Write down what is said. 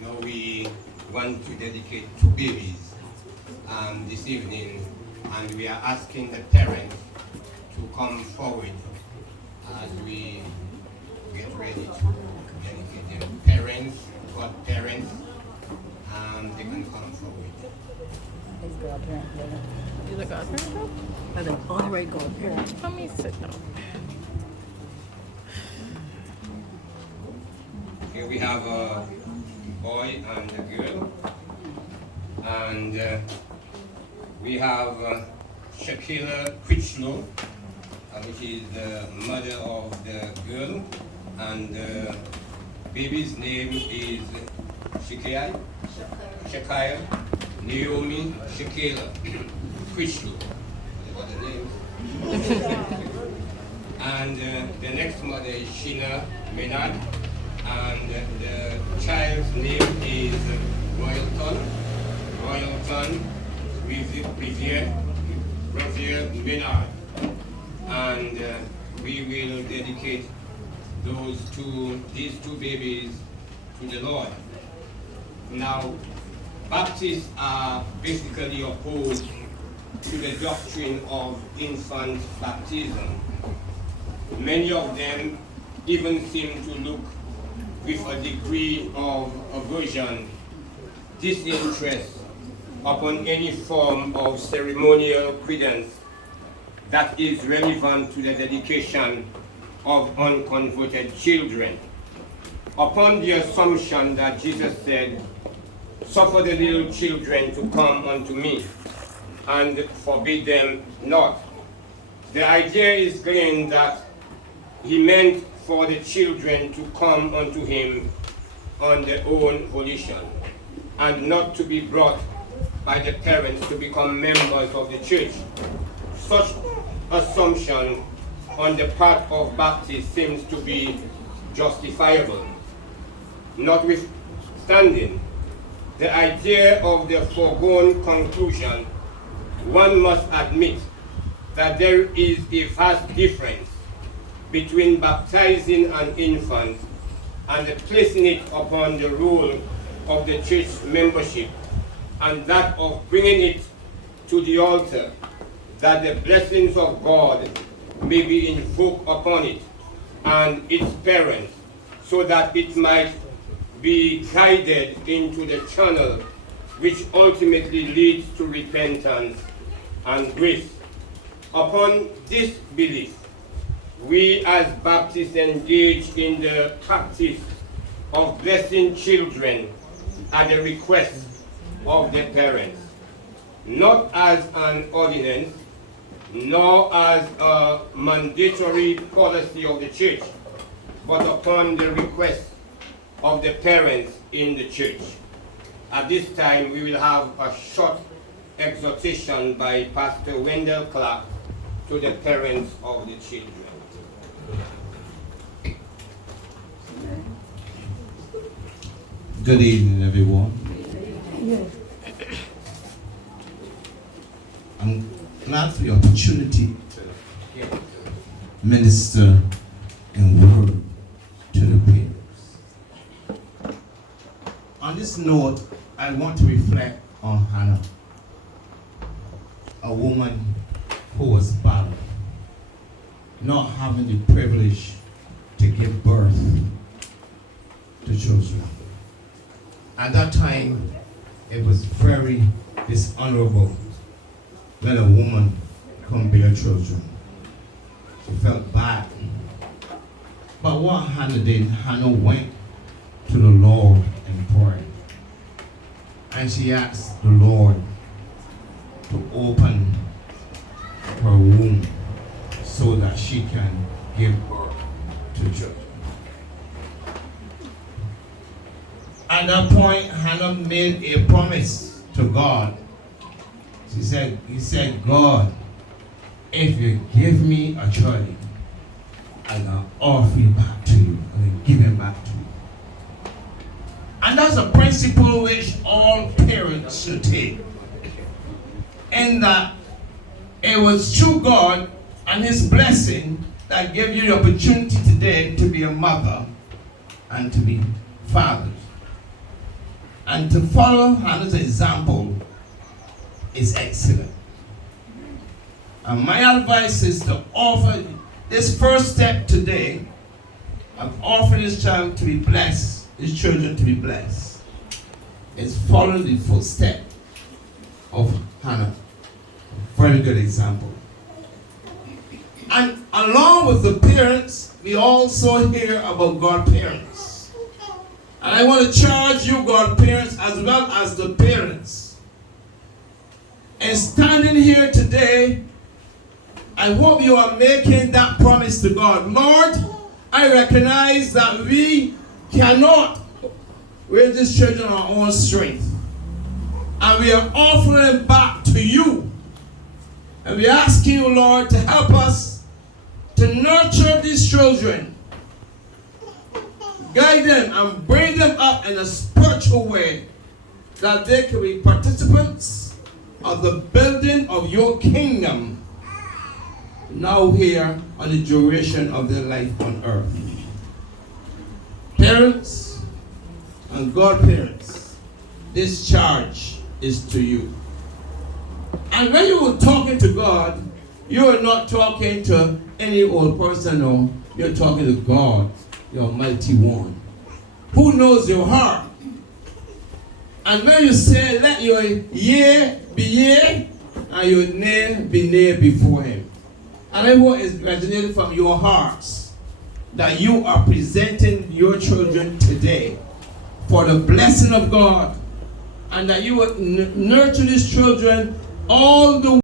Now we want to dedicate two babies this evening, and we are asking the parents to come forward as we get ready to dedicate them. Parents, godparents, they can come forward. His godparent. You the godparent though? But an honorary godparent. Let me sit down. Here we have a boy and a girl, and we have CAJLR-S, which is the mother of the girl, and the baby's name is Shakaya Naomi CAJLR-S. What the name? And the next mother is Sheena Menard, and the child's name is Royalton Revere Menard. And we will dedicate these two babies to the Lord. Now, Baptists are basically opposed to the doctrine of infant baptism. Many of them even seem to look with a degree of aversion, disinterest upon any form of ceremonial credence that is relevant to the dedication of unconverted children. Upon the assumption that Jesus said, "Suffer the little children to come unto me, and forbid them not." The idea is plain that he meant for the children to come unto him on their own volition, and not to be brought by the parents to become members of the church. Such assumption on the part of Baptists seems to be justifiable. Notwithstanding the idea of the foregone conclusion, one must admit that there is a vast difference between baptizing an infant and placing it upon the role of the church membership, and that of bringing it to the altar, that the blessings of God may be invoked upon it and its parents, so that it might be guided into the channel which ultimately leads to repentance and grace. Upon this belief, we as Baptists engage in the practice of blessing children at the request of their parents, not as an ordinance, nor as a mandatory policy of the church, but upon the request of the parents in the church. At this time, we will have a short exhortation by Pastor Wendell Clark to the parents of the children. Good evening, everyone. I'm glad for the opportunity to minister in word to the parents. On this note, I want to reflect on Hannah, a woman who was barren, not having the privilege to give birth to children. At that time, it was very dishonorable when a woman couldn't bear children. She felt bad. But what Hannah did, Hannah went to the Lord and prayed. And she asked the Lord to open her womb so that she can give birth to children. At that point, Hannah made a promise to God. He said, "God, if you give me a child, I'm going to offer it back to you. I'm going to give it back to you." And that's a principle which all parents should take. In that it was through God and His blessing that gave you the opportunity today to be a mother and to be fathers. And to follow Hannah's example is excellent. And my advice is to offer this first step today of offering this child to be blessed, these children to be blessed, is following the footstep of Hannah. A very good example. And along with the parents, we also hear about godparents. And I want to charge you godparents as well as the parents. And standing here today, I hope you are making that promise to God. Lord, I recognize that we cannot raise these children on our own strength. And we are offering back to you. And we ask you, Lord, to help us to nurture these children, guide them and bring them up in a spiritual way, that they can be participants of the building of your kingdom now here on the duration of their life on earth. Parents and godparents, this charge is to you. And when you are talking to God, you are not talking to any old person, no. You're talking to God, the Almighty One, who knows your heart. And when you say, let your yea be yea, and your nay be nay before Him. And I hope it's resonating from your hearts that you are presenting your children today for the blessing of God, and that you will nurture these children all the